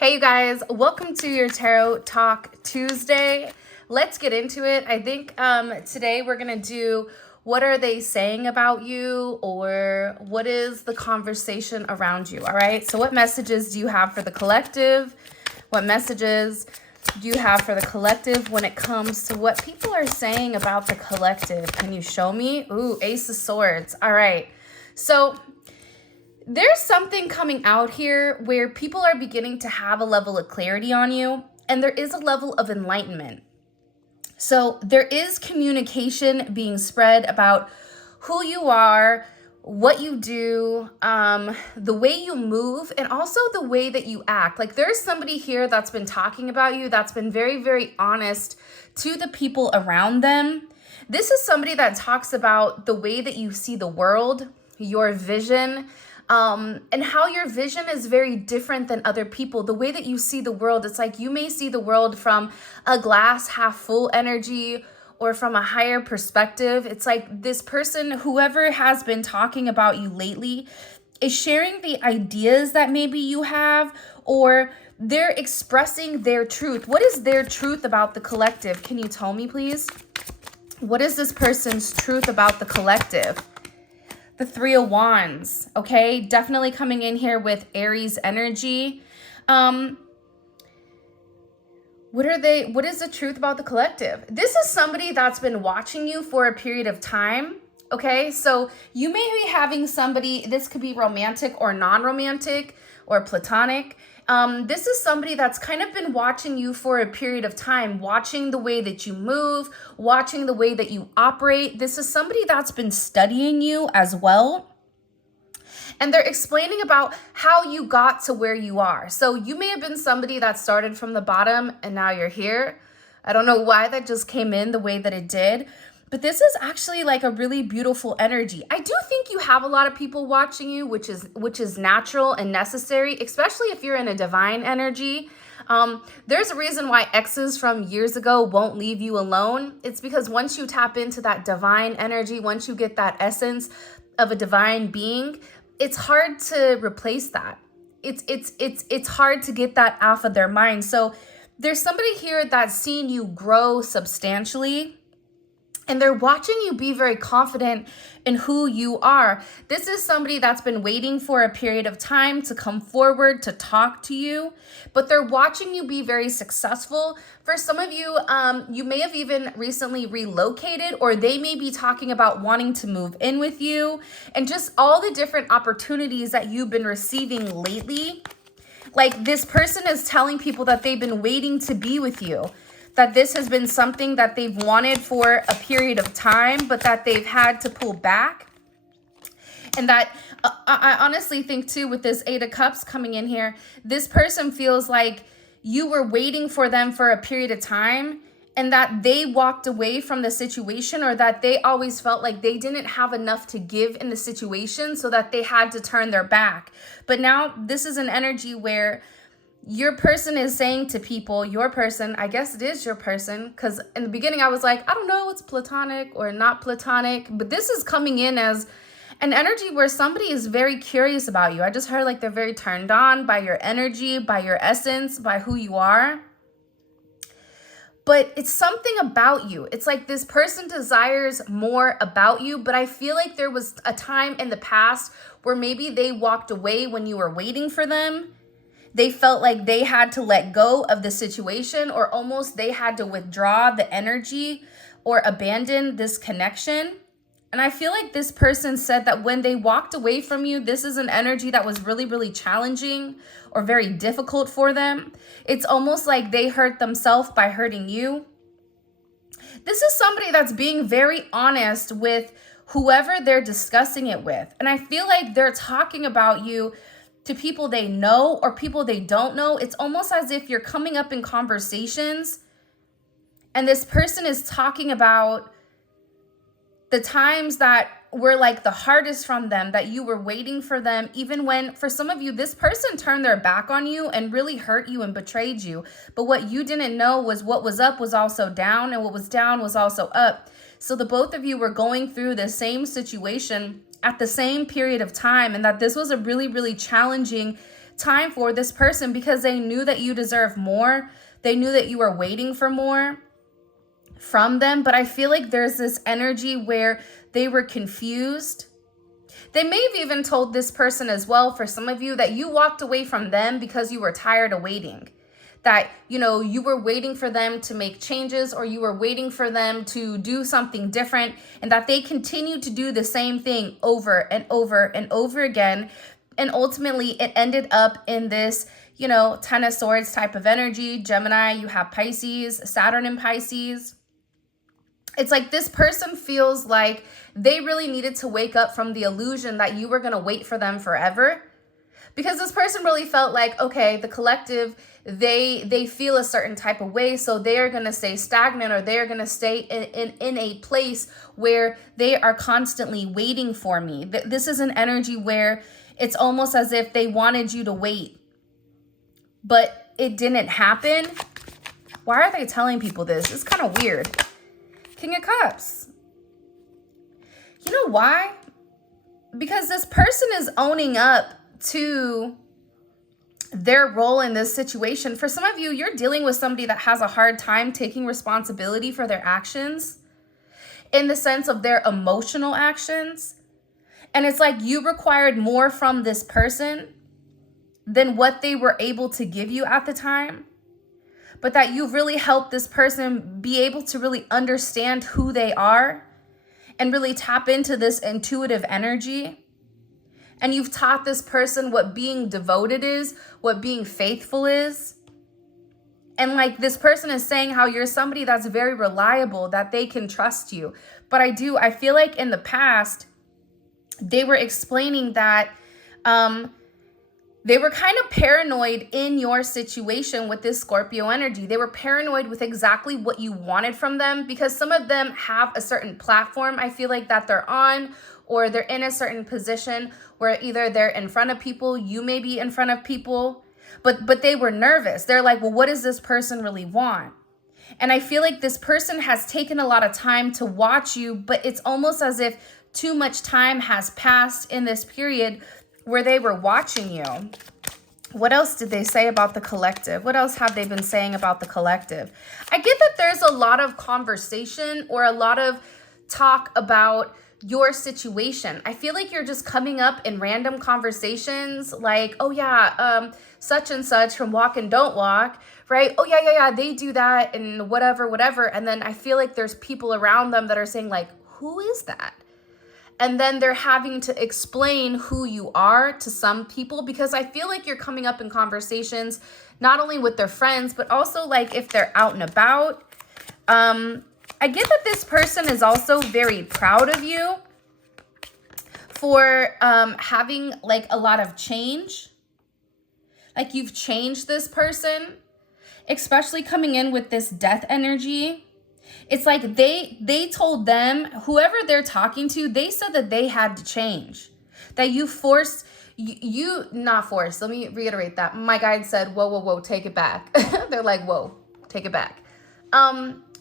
Hey you guys, welcome to your Tarot Talk Tuesday. Let's get into it. I think today we're going to do what are they saying about you, or what is the conversation around you, all right? So what messages do you have for the collective? What messages do you have for the collective when it comes to what people are saying about the collective? Can you show me? Ooh, Ace of Swords. All right. So there's something coming out here where people are beginning to have a level of clarity on you, and there is a level of enlightenment. So there is communication being spread about who you are, what you do, the way you move, and also the way that you act. Like there's somebody here that's been talking about you, that's been very, very honest to the people around them. This is somebody that talks about the way that you see the world, your vision, and how your vision is very different than other people. The way that you see the world, it's like you may see the world from a glass half full energy or from a higher perspective. It's like this person, whoever has been talking about you lately, is sharing the ideas that maybe you have, or they're expressing their truth. What is their truth about the collective? Can you tell me, please? What is this person's truth about the collective? The Three of Wands, okay? Definitely coming in here with Aries energy. What is the truth about the collective? This is somebody that's been watching you for a period of time, okay? So you may be having somebody, this could be romantic or non-romantic or platonic. This is somebody that's kind of been watching you for a period of time, watching the way that you move, watching the way that you operate. This is somebody that's been studying you as well. And they're explaining about how you got to where you are. So you may have been somebody that started from the bottom and now you're here. I don't know why that just came in the way that it did, but this is actually like a really beautiful energy. I do think you have a lot of people watching you, which is natural and necessary, especially if you're in a divine energy. There's a reason why exes from years ago won't leave you alone. It's because once you tap into that divine energy, once you get that essence of a divine being, it's hard to replace that. It's hard to get that off of their mind. So there's somebody here that's seen you grow substantially, and they're watching you be very confident in who you are. This is somebody that's been waiting for a period of time to come forward to talk to you, but they're watching you be very successful. For some of you, you may have even recently relocated, or they may be talking about wanting to move in with you, and just all the different opportunities that you've been receiving lately. Like this person is telling people that they've been waiting to be with you, that this has been something that they've wanted for a period of time, but that they've had to pull back. And that I honestly think too, with this Eight of Cups coming in here, this person feels like you were waiting for them for a period of time, and that they walked away from the situation, or that they always felt like they didn't have enough to give in the situation, so that they had to turn their back. But now this is an energy where your person is saying to people, your person, I guess it is your person, because in the beginning I was like, I don't know, it's platonic or not platonic, but this is coming in as an energy where somebody is very curious about you. I just heard like they're very turned on by your energy, by your essence, by who you are. But it's something about you. It's like this person desires more about you, but I feel like there was a time in the past where maybe they walked away when you were waiting for them. They felt like they had to let go of the situation, or almost they had to withdraw the energy or abandon this connection. And I feel like this person said that when they walked away from you, this is an energy that was really, really challenging or very difficult for them. It's almost like they hurt themselves by hurting you. This is somebody that's being very honest with whoever they're discussing it with. And I feel like they're talking about you to people they know or people they don't know. It's almost as if you're coming up in conversations and this person is talking about the times that were like the hardest from them, that you were waiting for them, even when for some of you, this person turned their back on you and really hurt you and betrayed you. But what you didn't know was what was up was also down, and what was down was also up. So the both of you were going through the same situation at the same period of time, and that this was a really, really challenging time for this person because they knew that you deserve more. They knew that you were waiting for more from them. But I feel like there's this energy where they were confused. They may have even told this person as well, for some of you, that you walked away from them because you were tired of waiting. That, you know, you were waiting for them to make changes, or you were waiting for them to do something different, and that they continued to do the same thing over and over and over again. And ultimately it ended up in this, you know, Ten of Swords type of energy. Gemini, you have Pisces, Saturn in Pisces. It's like this person feels like they really needed to wake up from the illusion that you were going to wait for them forever. Because this person really felt like, okay, the collective, they feel a certain type of way, so they are going to stay stagnant, or they are going to stay in a place where they are constantly waiting for me. This is an energy where it's almost as if they wanted you to wait, but it didn't happen. Why are they telling people this? It's kind of weird. King of Cups. You know why? Because this person is owning up to their role in this situation. For some of you, you're dealing with somebody that has a hard time taking responsibility for their actions, in the sense of their emotional actions. And it's like you required more from this person than what they were able to give you at the time. But that you've really helped this person be able to really understand who they are and really tap into this intuitive energy. And you've taught this person what being devoted is, what being faithful is. And like this person is saying how you're somebody that's very reliable, that they can trust you. But I feel like in the past, they were explaining that they were kind of paranoid in your situation with this Scorpio energy. They were paranoid with exactly what you wanted from them, because some of them have a certain platform, I feel like, that they're on, or they're in a certain position where either they're in front of people, you may be in front of people, but they were nervous. They're like, well, what does this person really want? And I feel like this person has taken a lot of time to watch you, but it's almost as if too much time has passed in this period where they were watching you. What else did they say about the collective? What else have they been saying about the collective? I get that there's a lot of conversation or a lot of talk about your situation. I feel like you're just coming up in random conversations like, oh yeah, such and such from Walk and Don't Walk, right? Oh yeah, they do that and whatever. And then I feel like there's people around them that are saying like, who is that? And then they're having to explain who you are to some people, because I feel like you're coming up in conversations, not only with their friends, but also like if they're out and about. I get that this person is also very proud of you for having like a lot of change. Like you've changed this person, especially coming in with this death energy. It's like they told them, whoever they're talking to, they said that they had to change. That you forced, not forced, let me reiterate that. My guide said, whoa, take it back. They're like, whoa, take it back.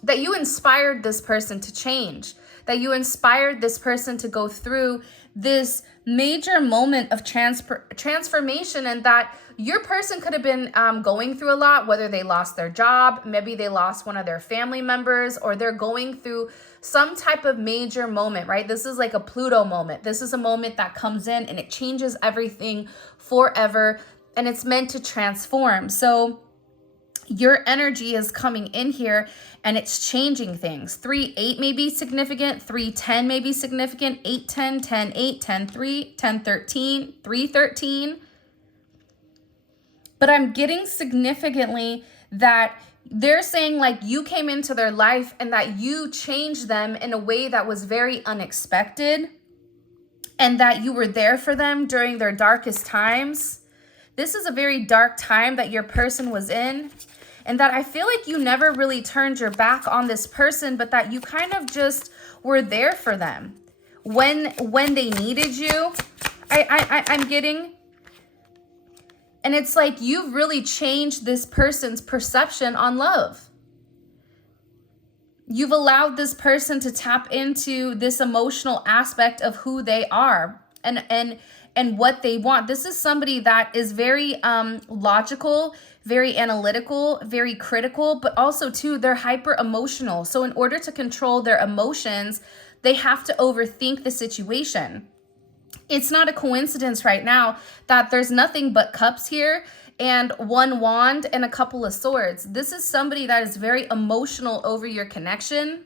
That you inspired this person to change. That you inspired this person to go through this major moment of transformation, and that your person could have been going through a lot, whether they lost their job, maybe they lost one of their family members, or they're going through some type of major moment, right? This is like a Pluto moment. This is a moment that comes in and it changes everything forever, and it's meant to transform. So your energy is coming in here and it's changing things. 3-8 may be significant. 3-10 may be significant. 8-10, 10-8, 10-3, 10-13, 3-13. But I'm getting significantly that they're saying like you came into their life and that you changed them in a way that was very unexpected, and that you were there for them during their darkest times. This is a very dark time that your person was in. And that I feel like you never really turned your back on this person, but that you kind of just were there for them when they needed you. I'm getting. And it's like you've really changed this person's perception on love. You've allowed this person to tap into this emotional aspect of who they are. And and what they want. This is somebody that is very logical, very analytical, very critical, but also too, they're hyper emotional. So in order to control their emotions, they have to overthink the situation. It's not a coincidence right now that there's nothing but cups here and one wand and a couple of swords. This is somebody that is very emotional over your connection.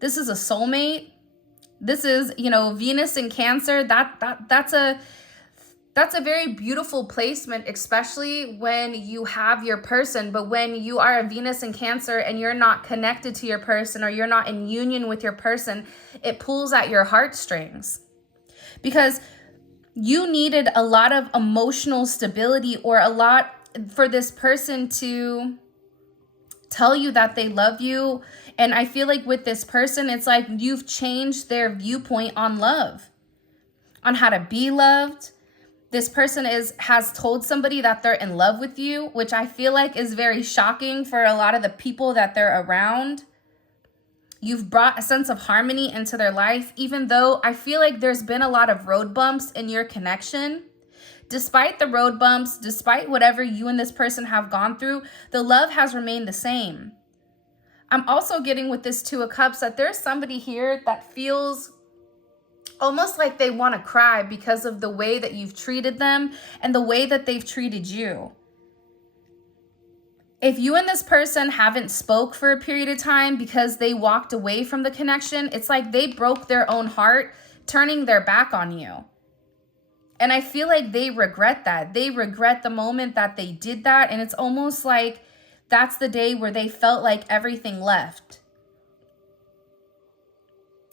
This is a soulmate. This is, you know, Venus in Cancer. That's a very beautiful placement, especially when you have your person. But when you are a Venus in Cancer and you're not connected to your person, or you're not in union with your person, it pulls at your heartstrings. Because you needed a lot of emotional stability, or a lot for this person to tell you that they love you. And I feel like with this person, it's like you've changed their viewpoint on love, on how to be loved. This person has told somebody that they're in love with you, which I feel like is very shocking for a lot of the people that they're around. You've brought a sense of harmony into their life, even though I feel like there's been a lot of road bumps in your connection. Despite the road bumps, despite whatever you and this person have gone through, the love has remained the same. I'm also getting with this Two of Cups that there's somebody here that feels almost like they want to cry because of the way that you've treated them and the way that they've treated you. If you and this person haven't spoke for a period of time because they walked away from the connection, it's like they broke their own heart, turning their back on you. And I feel like they regret that. They regret the moment that they did that. And it's almost like that's the day where they felt like everything left.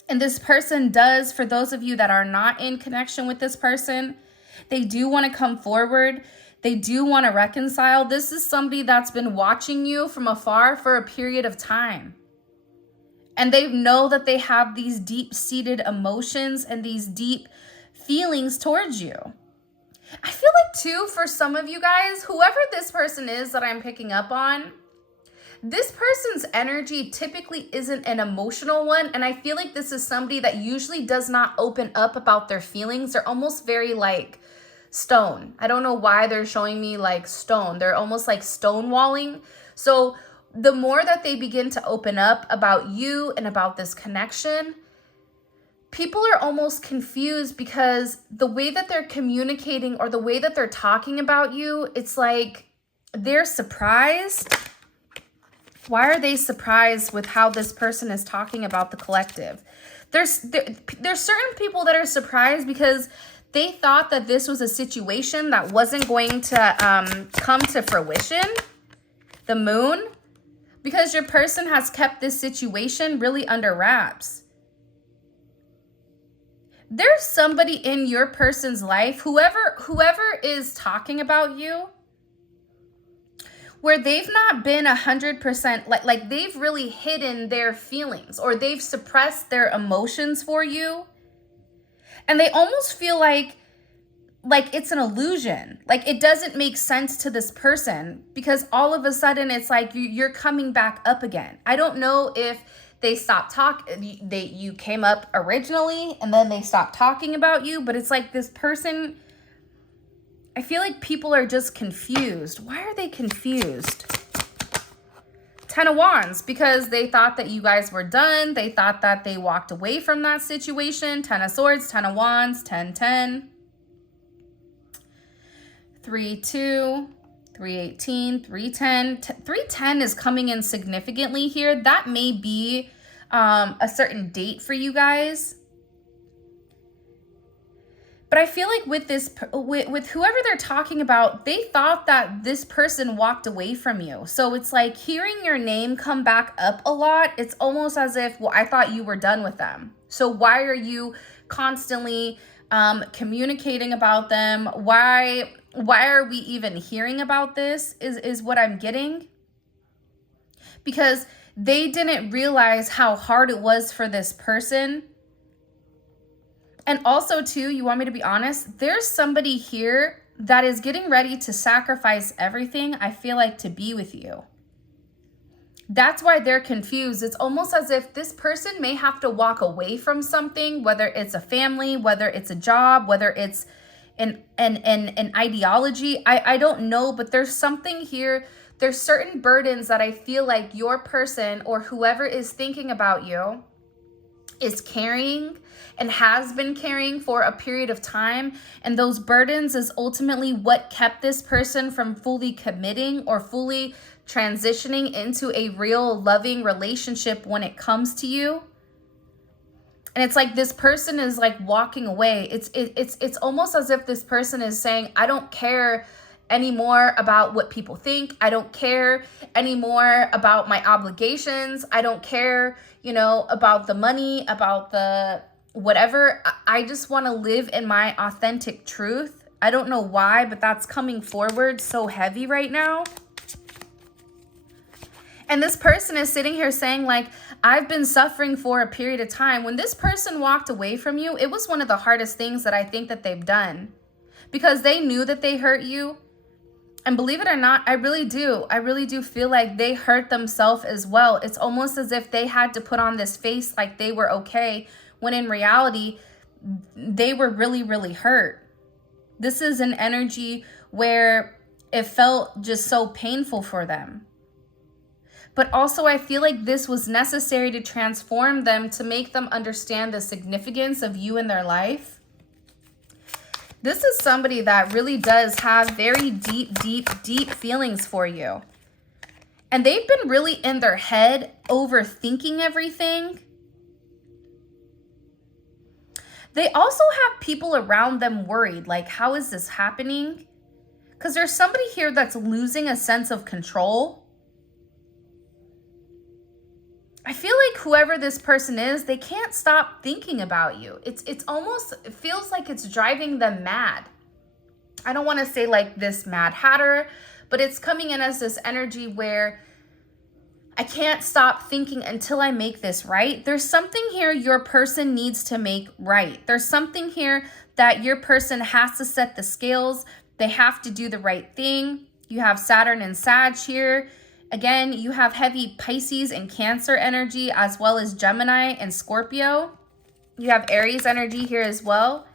And this person does, for those of you that are not in connection with this person, they do want to come forward. They do want to reconcile. This is somebody that's been watching you from afar for a period of time. And they know that they have these deep-seated emotions and these deep feelings towards you. I feel like too, for some of you guys, whoever this person is that I'm picking up on, this person's energy typically isn't an emotional one. And I feel like this is somebody that usually does not open up about their feelings. They're almost very like stone. I don't know why they're showing me like stone. They're almost like stonewalling. So the more that they begin to open up about you and about this connection, people are almost confused because the way that they're communicating or the way that they're talking about you, it's like they're surprised. Why are they surprised with how this person is talking about the collective? There's certain people that are surprised because they thought that this was a situation that wasn't going to come to fruition. The Moon. Because your person has kept this situation really under wraps. There's somebody in your person's life, whoever is talking about you, where they've not been 100%, like they've really hidden their feelings or they've suppressed their emotions for you. And they almost feel like it's an illusion. Like it doesn't make sense to this person because all of a sudden it's like you're coming back up again. I don't know if they stopped talking, you came up originally and then they stopped talking about you, but it's like this person, I feel like people are just confused. Why are they confused? Ten of Wands, because they thought that you guys were done. They thought that they walked away from that situation. Ten of Swords, Ten of Wands, 10-10. 3-2, 3-18, 3-10. 3-10 is coming in significantly here. That may be a certain date for you guys. But I feel like with this, with whoever they're talking about, they thought that this person walked away from you. So it's like hearing your name come back up a lot. It's almost as if, well, I thought you were done with them. So why are you constantly communicating about them? Why are we even hearing about this is what I'm getting. Because they didn't realize how hard it was for this person. And also too, you want me to be honest, there's somebody here that is getting ready to sacrifice everything, I feel like, to be with you. That's why they're confused. It's almost as if this person may have to walk away from something, whether it's a family, whether it's a job, whether it's an ideology. I don't know, but there's something here. There's certain burdens that I feel like your person or whoever is thinking about you is carrying and has been carrying for a period of time. And those burdens is ultimately what kept this person from fully committing or fully transitioning into a real loving relationship when it comes to you. And it's like this person is like walking away. It's almost as if this person is saying, I don't care anymore about what people think. I don't care anymore about my obligations. I don't care, you know, about the money, about the whatever. I just want to live in my authentic truth. I don't know why, but that's coming forward so heavy right now. And this person is sitting here saying like, I've been suffering for a period of time. When this person walked away from you, it was one of the hardest things that I think that they've done, because they knew that they hurt you. And believe it or not, I really do feel like they hurt themselves as well. It's almost as if they had to put on this face like they were okay, when in reality, they were really, really hurt. This is an energy where it felt just so painful for them. But also I feel like this was necessary to transform them, to make them understand the significance of you in their life. This is somebody that really does have very deep, deep, deep feelings for you. And they've been really in their head overthinking everything. They also have people around them worried, like, how is this happening? Because there's somebody here that's losing a sense of control. I feel like whoever this person is, they can't stop thinking about you. It's almost, it feels like it's driving them mad. I don't want to say like this Mad Hatter, but it's coming in as this energy where I can't stop thinking until I make this right. There's something here your person needs to make right. There's something here that your person has to set the scales. They have to do the right thing. You have Saturn and Sag here. Again, you have heavy Pisces and Cancer energy, as well as Gemini and Scorpio. You have Aries energy here as well.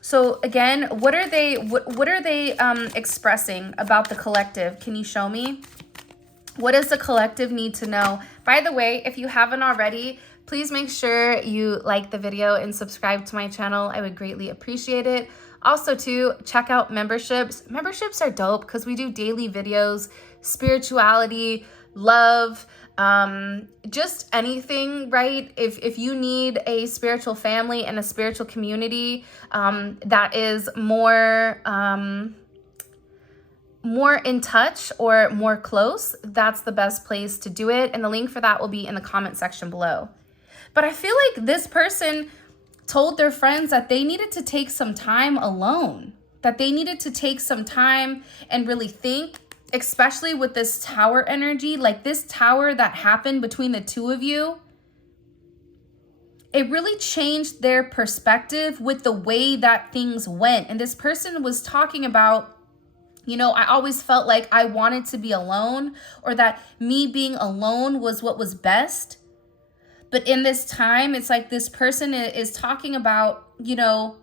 So again, what are they expressing about the collective? Can you show me? What does the collective need to know? By the way, if you haven't already, please make sure you like the video and subscribe to my channel. I would greatly appreciate it. Also too, check out memberships. Memberships are dope because we do daily videos, spirituality, love, just anything, right? If you need a spiritual family and a spiritual community that is more in touch or more close, that's the best place to do it. And the link for that will be in the comment section below. But I feel like this person told their friends that they needed to take some time alone, that they needed to take some time and really think, especially with this tower energy, like this tower that happened between the two of you. It really changed their perspective with the way that things went. And this person was talking about, you know, I always felt like I wanted to be alone, or that me being alone was what was best. But in this time, it's like this person is talking about, you know,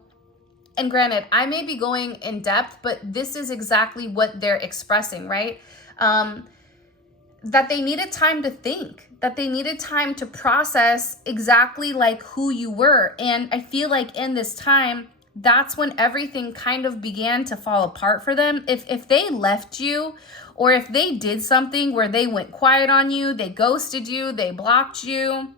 and granted, I may be going in depth, but this is exactly what they're expressing, right? That they needed time to think, that they needed time to process exactly like who you were. And I feel like in this time, that's when everything kind of began to fall apart for them. If they left you, or if they did something where they went quiet on you, they ghosted you, they blocked you,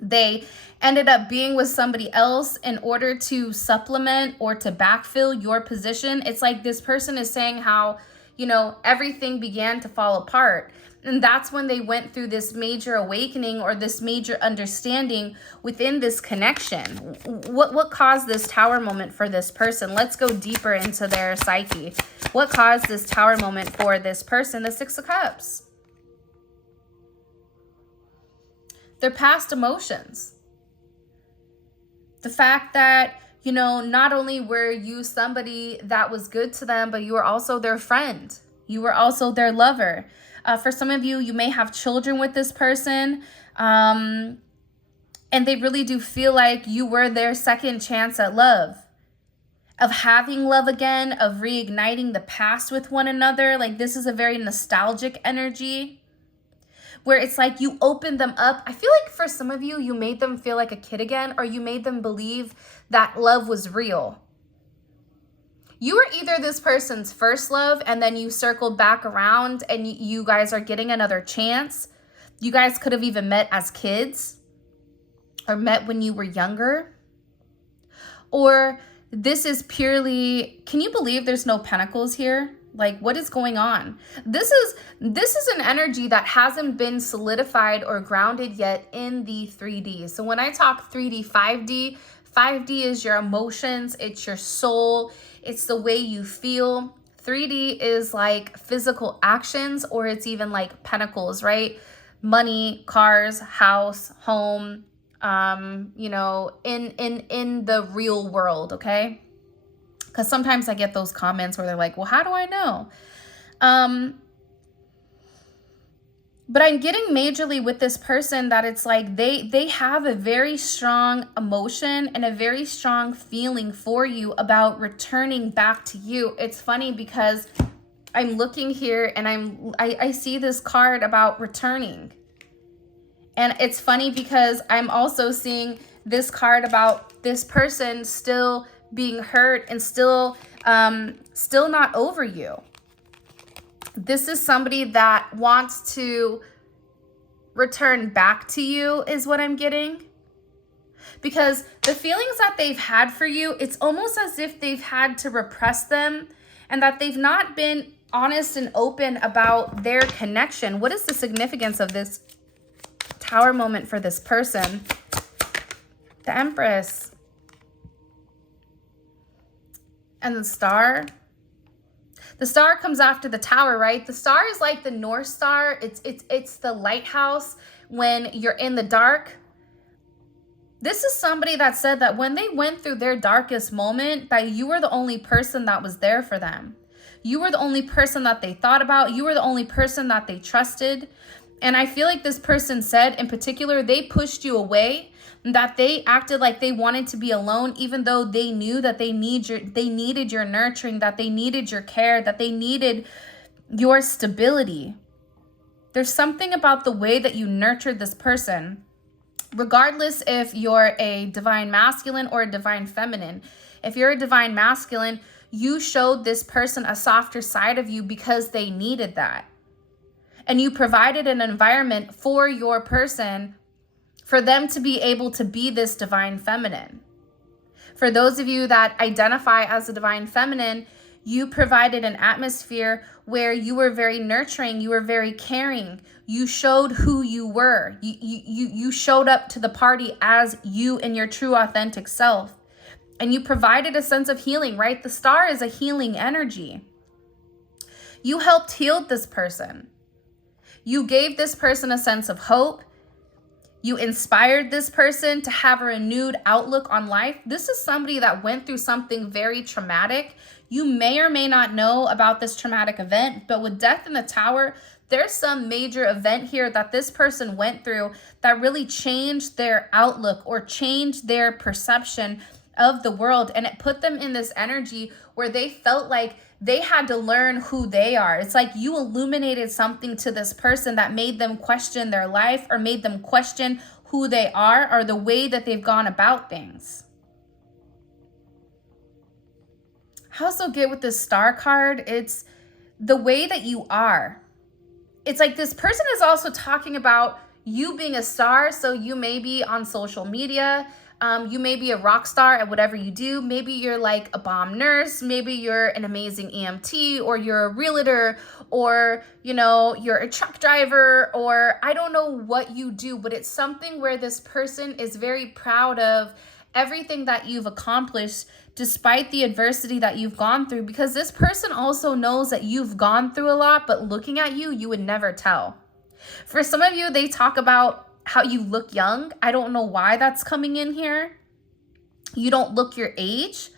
they ended up being with somebody else in order to supplement or to backfill your position. It's like this person is saying how, you know, everything began to fall apart. And that's when they went through this major awakening or this major understanding within this connection. What caused this tower moment for this person? Let's go deeper into their psyche. What caused this tower moment for this person? The Six of Cups. Their past emotions. The fact that, you know, not only were you somebody that was good to them, but you were also their friend. You were also their lover. For some of you, you may have children with this person. And they really do feel like you were their second chance at love, of having love again, of reigniting the past with one another. Like, this is a very nostalgic energy where it's like you opened them up. I feel like for some of you, you made them feel like a kid again, or you made them believe that love was real. You were either this person's first love and then you circled back around and you guys are getting another chance. You guys could have even met as kids or met when you were younger. Or this is purely, can you believe there's no pentacles here? Like, what is going on? This is an energy that hasn't been solidified or grounded yet in the 3D. So when I talk 3D, 5D is your emotions, it's your soul, it's the way you feel. 3D is like physical actions, or it's even like pentacles, right? Money, cars, house, home, you know, in the real world, okay? Because sometimes I get those comments where they're like, well, how do I know? But I'm getting majorly with this person that it's like they have a very strong emotion and a very strong feeling for you about returning back to you. It's funny because I'm looking here and I see this card about returning. And it's funny because I'm also seeing this card about this person still being hurt and still not over you. This is somebody that wants to return back to you is what I'm getting. Because the feelings that they've had for you, it's almost as if they've had to repress them and that they've not been honest and open about their connection. What is the significance of this Tower moment for this person? The Empress. And the Star. The Star comes after the Tower, right? The Star is like the North Star. It's the lighthouse when you're in the dark. This is somebody that said that when they went through their darkest moment, that you were the only person that was there for them. You were the only person that they thought about. You were the only person that they trusted. And I feel like this person said in particular, they pushed you away, that they acted like they wanted to be alone, even though they knew that they needed your nurturing, that they needed your care, that they needed your stability. There's something about the way that you nurtured this person, regardless if you're a divine masculine or a divine feminine. If you're a divine masculine, you showed this person a softer side of you because they needed that. And you provided an environment for your person for them to be able to be this divine feminine. For those of you that identify as a divine feminine, you provided an atmosphere where you were very nurturing, you were very caring, you showed who you were. You showed up to the party as you and your true authentic self. And you provided a sense of healing, right? The Star is a healing energy. You helped heal this person. You gave this person a sense of hope. You inspired this person to have a renewed outlook on life. This is somebody that went through something very traumatic. You may or may not know about this traumatic event, but with Death in the Tower, there's some major event here that this person went through that really changed their outlook or changed their perception of the world. And it put them in this energy where they felt like they had to learn who they are. It's like you illuminated something to this person that made them question their life or made them question who they are or the way that they've gone about things. I also get with this Star card, it's the way that you are. It's like this person is also talking about you being a star. So you may be on social media. You may be a rock star at whatever you do. Maybe you're like a bomb nurse. Maybe you're an amazing EMT, or you're a realtor, or, you know, you're a truck driver, or I don't know what you do, but it's something where this person is very proud of everything that you've accomplished despite the adversity that you've gone through, because this person also knows that you've gone through a lot, but looking at you, you would never tell. For some of you, they talk about how you look young. I don't know why that's coming in here. You don't look your age.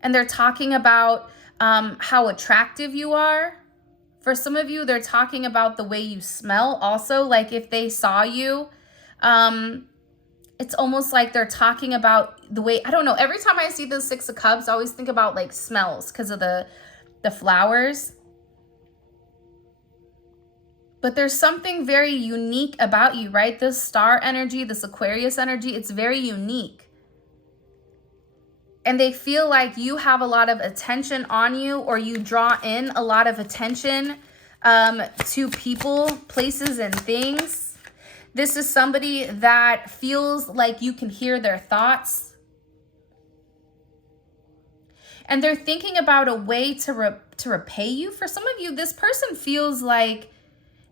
And they're talking about how attractive you are. For some of you, they're talking about the way you smell also. Like if they saw you, it's almost like they're talking about the way, I don't know. Every time I see the Six of Cups, I always think about like smells because of the flowers. But there's something very unique about you, right? This star energy, this Aquarius energy, it's very unique. And they feel like you have a lot of attention on you, or you draw in a lot of attention to people, places, and things. This is somebody that feels like you can hear their thoughts. And they're thinking about a way to repay you. For some of you, this person feels like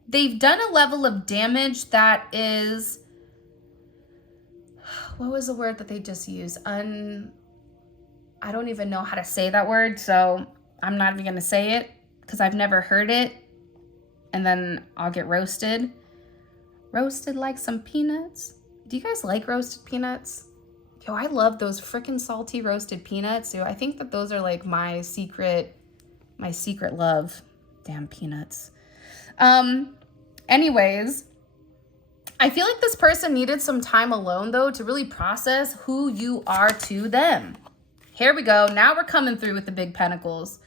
they've done a level of damage that is, what was the word that they just used? I don't even know how to say that word, so I'm not even going to say it because I've never heard it. And then I'll get roasted. Roasted like some peanuts. Do you guys like roasted peanuts? Yo, I love those freaking salty roasted peanuts. So I think that those are like my secret love. Damn peanuts. Anyways, I feel like this person needed some time alone though to really process who you are to them. Here we go. Now we're coming through with the big pentacles.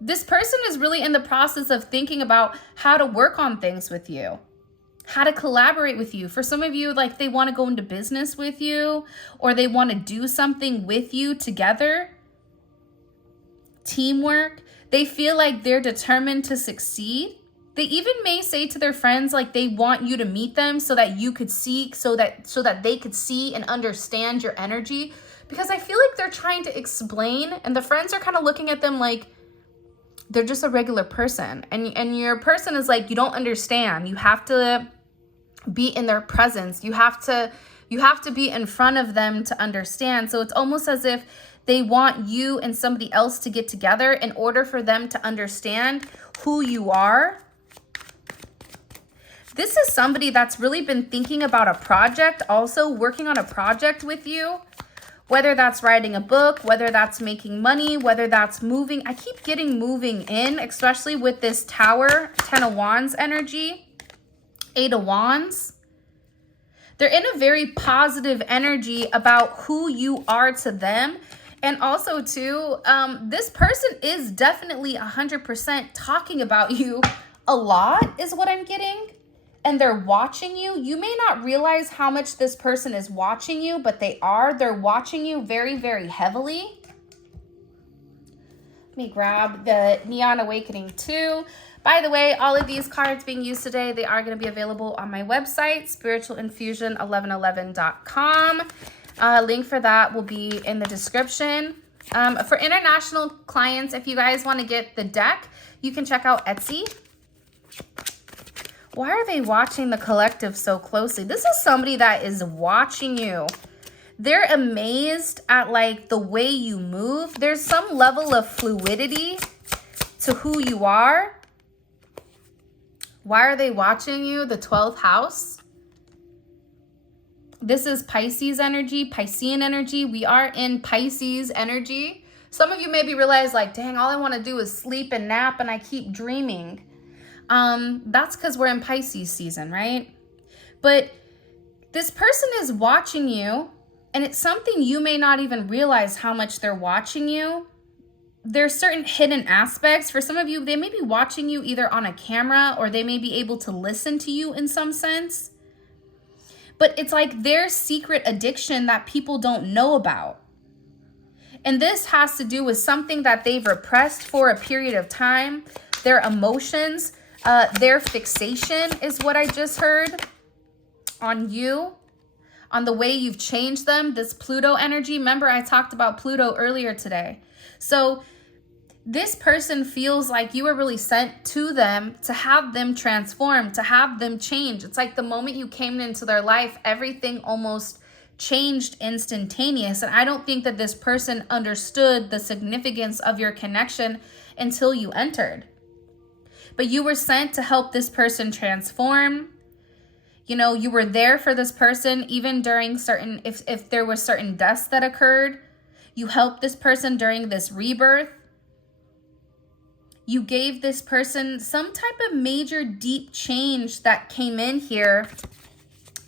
This person is really in the process of thinking about how to work on things with you, how to collaborate with you. For some of you, like they want to go into business with you, or they want to do something with you together. Teamwork. They feel like they're determined to succeed. They even may say to their friends, like they want you to meet them so that you could see, so that they could see and understand your energy. Because I feel like they're trying to explain, and the friends are kind of looking at them like they're just a regular person. And your person is like, you don't understand. You have to be in their presence. You have to be in front of them to understand. So it's almost as if they want you and somebody else to get together in order for them to understand who you are. This is somebody that's really been thinking about a project, also working on a project with you, whether that's writing a book, whether that's making money, whether that's moving. I keep getting moving in, especially with this Tower, 10 of Wands energy, 8 of Wands. They're in a very positive energy about who you are to them. And also too, this person is definitely 100% talking about you a lot is what I'm getting. And they're watching you. You may not realize how much this person is watching you, but they are. They're watching you very, very heavily. Let me grab the Neon Awakening 2. By the way, all of these cards being used today, they are going to be available on my website, spiritualinfusion1111.com. Link for that will be in the description. For international clients, if you guys want to get the deck, you can check out Etsy. Why are they watching the collective so closely? This is somebody that is watching you. They're amazed at like the way you move. There's some level of fluidity to who you are. Why are they watching you? The 12th house. This is Pisces energy, Piscean energy. We are in Pisces energy. Some of you maybe realize like, dang, all I want to do is sleep and nap and I keep dreaming. That's because we're in Pisces season, right? But this person is watching you, and it's something you may not even realize how much they're watching you. There's certain hidden aspects. For some of you, they may be watching you either on a camera or they may be able to listen to you in some sense. But it's like their secret addiction that people don't know about. And this has to do with something that they've repressed for a period of time, their emotions. Their fixation is what I just heard on you, on the way you've changed them, this Pluto energy. Remember, I talked about Pluto earlier today. So this person feels like you were really sent to them to have them transform, to have them change. It's like the moment you came into their life, everything almost changed instantaneous. And I don't think that this person understood the significance of your connection until you entered. But you were sent to help this person transform. You know, you were there for this person even during certain, if there were certain deaths that occurred. You helped this person during this rebirth. You gave this person some type of major deep change that came in here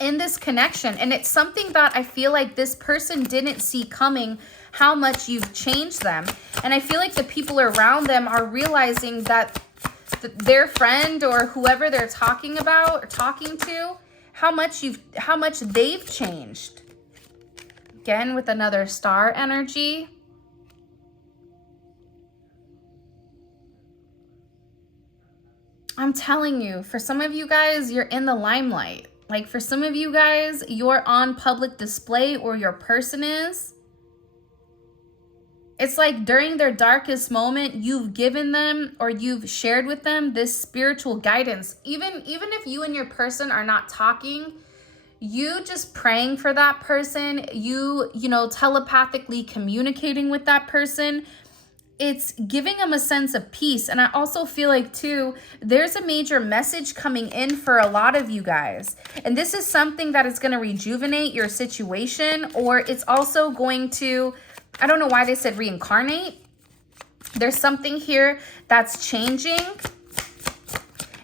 in this connection. And it's something that I feel like this person didn't see coming, how much you've changed them. And I feel like the people around them are realizing that their friend or whoever they're talking about or talking to, how much they've changed. Again, with another star energy. I'm telling you, for some of you guys, you're in the limelight. Like for some of you guys, you're on public display, or your person is. It's like during their darkest moment, you've given them or you've shared with them this spiritual guidance. Even if you and your person are not talking, you just praying for that person, you know, telepathically communicating with that person, it's giving them a sense of peace. And I also feel like too, there's a major message coming in for a lot of you guys. And this is something that is going to rejuvenate your situation, or it's also going to, I don't know why they said reincarnate. There's something here that's changing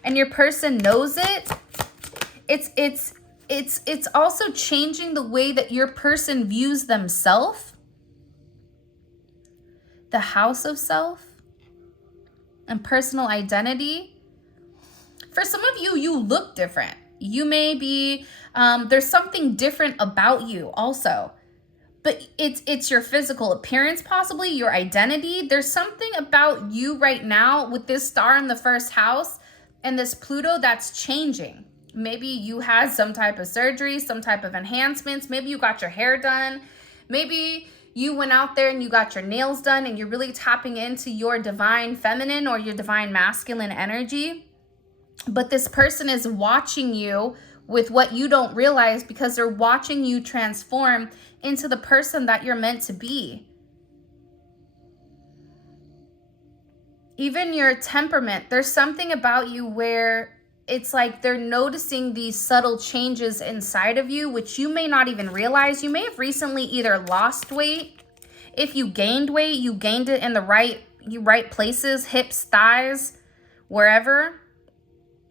and your person knows it. It's also changing the way that your person views themselves. The house of self and personal identity. For some of you, you look different. You may be, there's something different about you also. But it's your physical appearance, possibly your identity. There's something about you right now with this star in the first house and this Pluto that's changing. Maybe you had some type of surgery, some type of enhancements. Maybe you got your hair done. Maybe you went out there and you got your nails done and you're really tapping into your divine feminine or your divine masculine energy. But this person is watching you with what you don't realize, because they're watching you transform into the person that you're meant to be. Even your temperament, there's something about you where it's like they're noticing these subtle changes inside of you, which you may not even realize. You may have recently either lost weight. If you gained weight, you gained it in the right places, hips, thighs, wherever.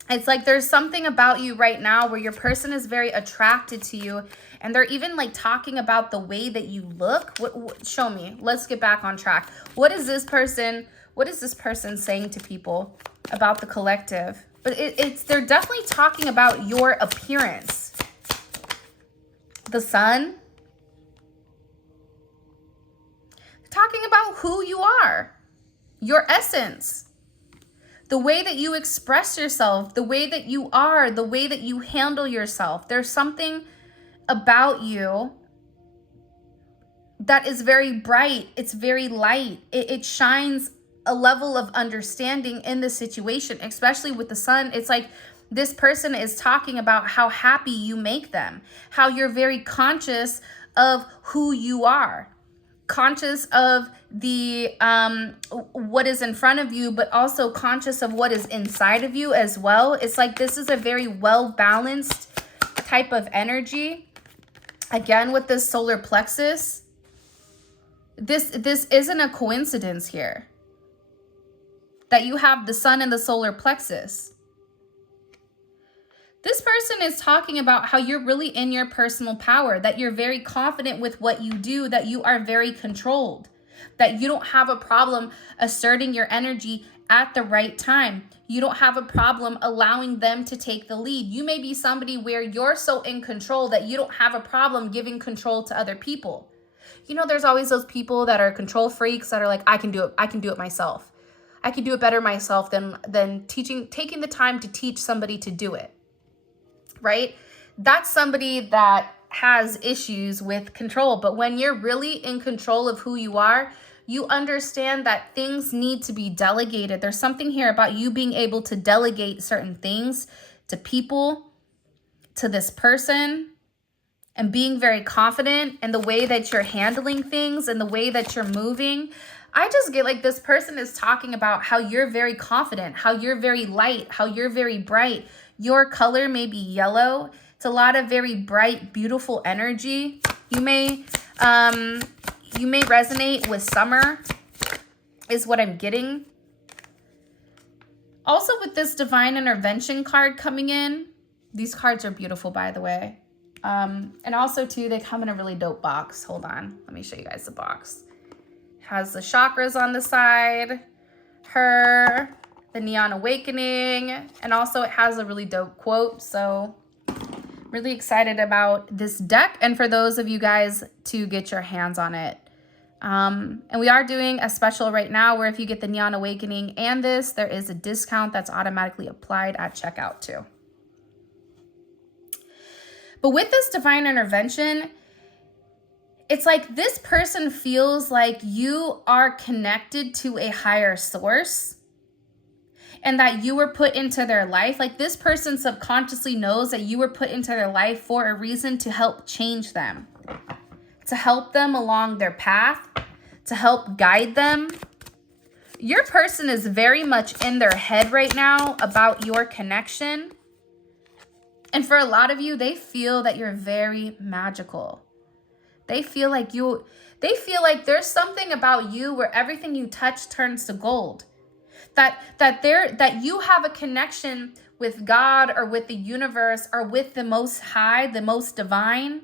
It's like there's something about you right now where your person is very attracted to you, and they're even like talking about the way that you look. Show me. Let's get back on track. What is this person saying to people about the collective? But they're definitely talking about your appearance. The sun. Talking about who you are, your essence, the way that you express yourself, the way that you are, the way that you handle yourself. There's something about you that is very bright. It's very light. It shines a level of understanding in the situation, especially with the sun. It's like this person is talking about how happy you make them, how you're very conscious of who you are, conscious of the what is in front of you, but also conscious of what is inside of you as well. It's like this is a very well balanced type of energy. Again, with this solar plexus, this isn't a coincidence here that you have the sun and the solar plexus. This person is talking about how you're really in your personal power, that you're very confident with what you do, that you are very controlled, that you don't have a problem asserting your energy at the right time. You don't have a problem allowing them to take the lead. You may be somebody where you're so in control that you don't have a problem giving control to other people. You know, there's always those people that are control freaks that are like, I can do it myself. I can do it better myself than taking the time to teach somebody to do it. Right? That's somebody that has issues with control. But when you're really in control of who you are, you understand that things need to be delegated. There's something here about you being able to delegate certain things to people, to this person, and being very confident in the way that you're handling things and the way that you're moving. I just get like this person is talking about how you're very confident, how you're very light, how you're very bright. Your color may be yellow. It's a lot of very bright, beautiful energy. You may resonate with summer, is what I'm getting. Also with this divine intervention card coming in, these cards are beautiful, by the way. And also too, they come in a really dope box. Hold on, let me show you guys the box. It has the chakras on the side, her, the Neon Awakening, and also it has a really dope quote. So really excited about this deck, and for those of you guys to get your hands on it. And we are doing a special right now where if you get the Neon Awakening and this, there is a discount that's automatically applied at checkout too. But with this divine intervention, it's like this person feels like you are connected to a higher source and that you were put into their life. Like this person subconsciously knows that you were put into their life for a reason to help change them, to help them along their path, to help guide them. Your person is very much in their head right now about your connection. And for a lot of you, they feel that you're very magical. They feel like there's something about you where everything you touch turns to gold. That you have a connection with God or with the universe or with the Most High, the most divine,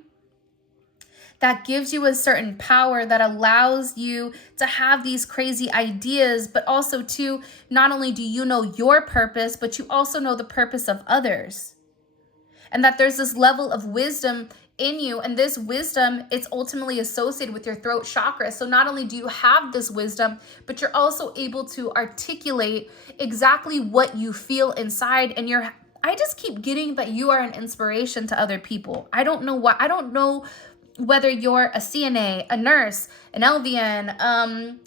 that gives you a certain power that allows you to have these crazy ideas, but also too, not only do you know your purpose, but you also know the purpose of others. And that there's this level of wisdom in you, and this wisdom, it's ultimately associated with your throat chakra. So not only do you have this wisdom, but you're also able to articulate exactly what you feel inside. And I just keep getting that you are an inspiration to other people. I don't know why. I don't know whether you're a CNA, a nurse, an LVN,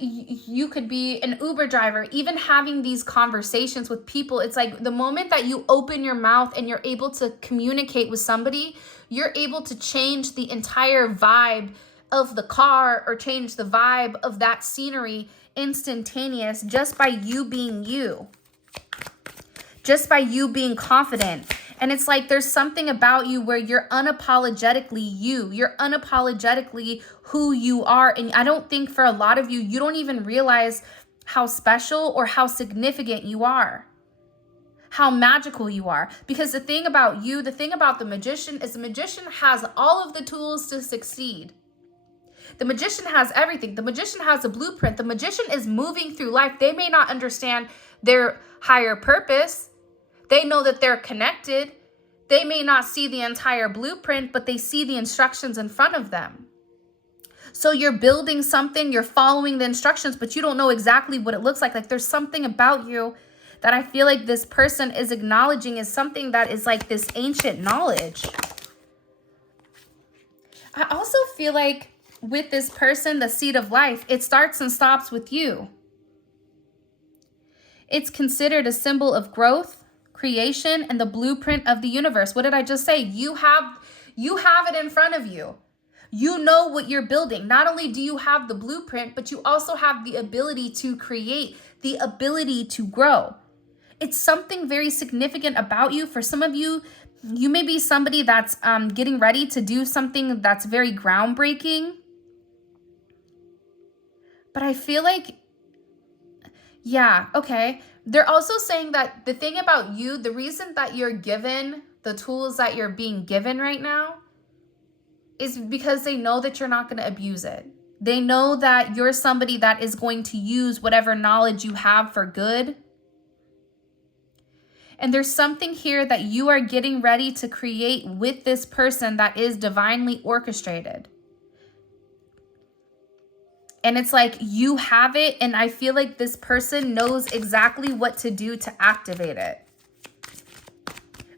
you could be an Uber driver. Even having these conversations with people, it's like the moment that you open your mouth and you're able to communicate with somebody, you're able to change the entire vibe of the car or change the vibe of that scenery instantaneous just by you being you, just by you being confident. And it's like there's something about you where you're unapologetically you. You're unapologetically who you are. And I don't think for a lot of you, you don't even realize how special or how significant you are, how magical you are. Because the thing about you, the thing about the magician is the magician has all of the tools to succeed. The magician has everything. The magician has a blueprint. The magician is moving through life. They may not understand their higher purpose. They know that they're connected. They may not see the entire blueprint, but they see the instructions in front of them. So you're building something, you're following the instructions, but you don't know exactly what it looks like. Like there's something about you that I feel like this person is acknowledging is something that is like this ancient knowledge. I also feel like with this person, the seed of life, it starts and stops with you. It's considered a symbol of growth, creation, and the blueprint of the universe. What did I just say? You have it in front of you. You know what you're building. Not only do you have the blueprint, but you also have the ability to create, the ability to grow. It's something very significant about you. For some of you, you may be somebody that's getting ready to do something that's very groundbreaking. But I feel like, yeah, okay. They're also saying that the thing about you, the reason that you're given the tools that you're being given right now is because they know that you're not going to abuse it. They know that you're somebody that is going to use whatever knowledge you have for good. And there's something here that you are getting ready to create with this person that is divinely orchestrated. And it's like you have it, and I feel like this person knows exactly what to do to activate it.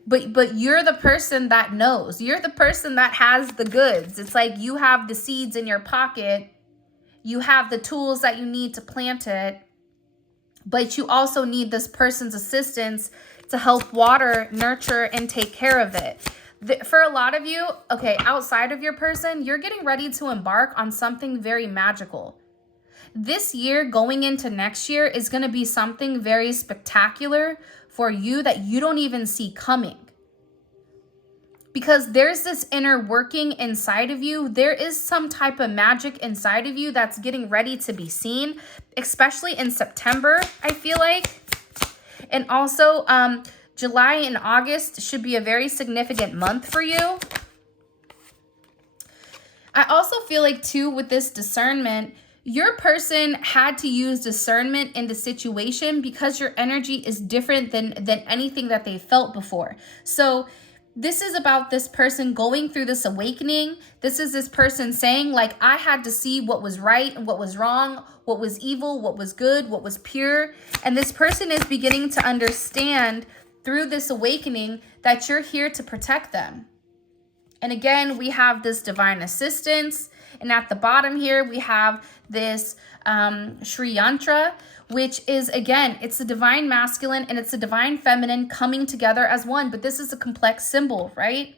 But you're the person that knows. You're the person that has the goods. It's like you have the seeds in your pocket. You have the tools that you need to plant it. But you also need this person's assistance to help water, nurture, and take care of it. For a lot of you, okay, outside of your person, you're getting ready to embark on something very magical. This year going into next year is going to be something very spectacular for you that you don't even see coming. Because there's this inner working inside of you. There is some type of magic inside of you that's getting ready to be seen, especially in September, I feel like. And also, July and August should be a very significant month for you. I also feel like too, with this discernment, your person had to use discernment in the situation because your energy is different than anything that they felt before. So this is about this person going through this awakening. This is this person saying, like, I had to see what was right and what was wrong, what was evil, what was good, what was pure. And this person is beginning to understand through this awakening that you're here to protect them. And again, we have this divine assistance. And at the bottom here, we have this Sri Yantra, which is, again, it's the divine masculine and it's the divine feminine coming together as one. But this is a complex symbol, right?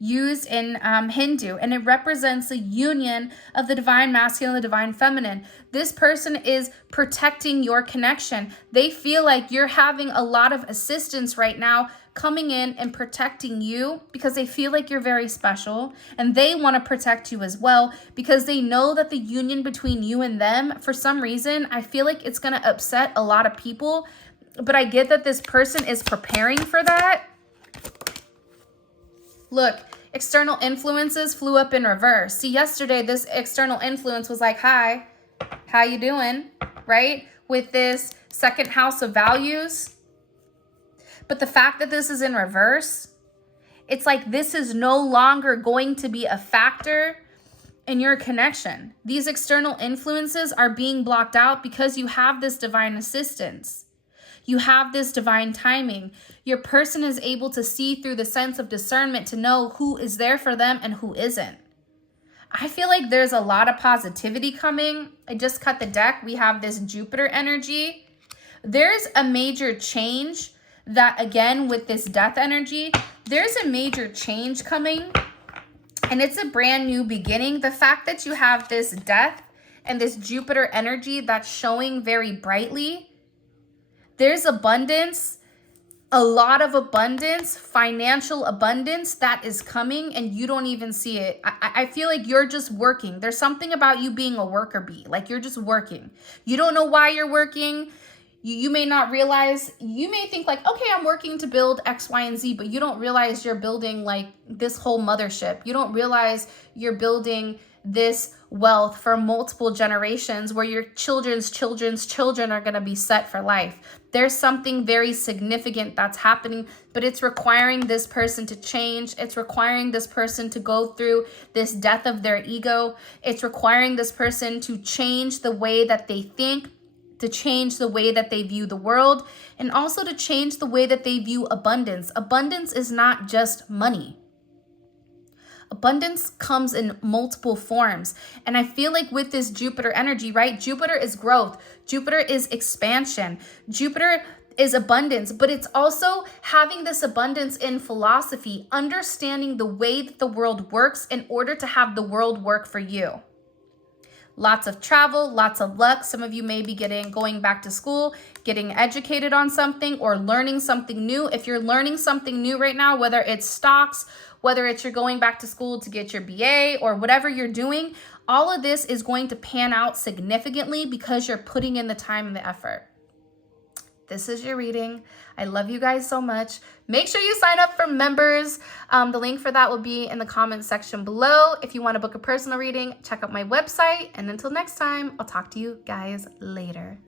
Used in Hindu, and it represents the union of the divine masculine and the divine feminine. This person is protecting your connection. They feel like you're having a lot of assistance right now coming in and protecting you because they feel like you're very special, and they want to protect you as well because they know that the union between you and them, for some reason, I feel like it's going to upset a lot of people, but I get that this person is preparing for that. Look, external influences flew up in reverse. See, yesterday, this external influence was like, hi, how you doing, right? With this second house of values. But the fact that this is in reverse, it's like this is no longer going to be a factor in your connection. These external influences are being blocked out because you have this divine assistance. You have this divine timing. Your person is able to see through the sense of discernment to know who is there for them and who isn't. I feel like there's a lot of positivity coming. I just cut the deck. We have this Jupiter energy. There's a major change that, again, with this death energy, there's a major change coming and it's a brand new beginning. The fact that you have this death and this Jupiter energy that's showing very brightly, there's abundance, a lot of abundance, financial abundance that is coming and you don't even see it. I feel like you're just working. There's something about you being a worker bee, like you're just working. You don't know why you're working. You may not realize, you may think like, okay, I'm working to build X, Y, and Z, but you don't realize you're building like this whole mothership. You don't realize you're building this wealth for multiple generations where your children's children are going to be set for life. There's something very significant that's happening, but it's requiring this person to change. It's requiring this person to go through this death of their ego. It's requiring this person to change the way that they think, to change the way that they view the world, and also to change the way that they view abundance. Abundance is not just money. Abundance comes in multiple forms. And I feel like with this Jupiter energy, right? Jupiter is growth. Jupiter is expansion. Jupiter is abundance, but it's also having this abundance in philosophy, understanding the way that the world works in order to have the world work for you. Lots of travel, lots of luck. Some of you may be going back to school, getting educated on something or learning something new. If you're learning something new right now, whether it's stocks, whether it's you're going back to school to get your BA or whatever you're doing, all of this is going to pan out significantly because you're putting in the time and the effort. This is your reading. I love you guys so much. Make sure you sign up for members. The link for that will be in the comments section below. If you want to book a personal reading, check out my website. And until next time, I'll talk to you guys later.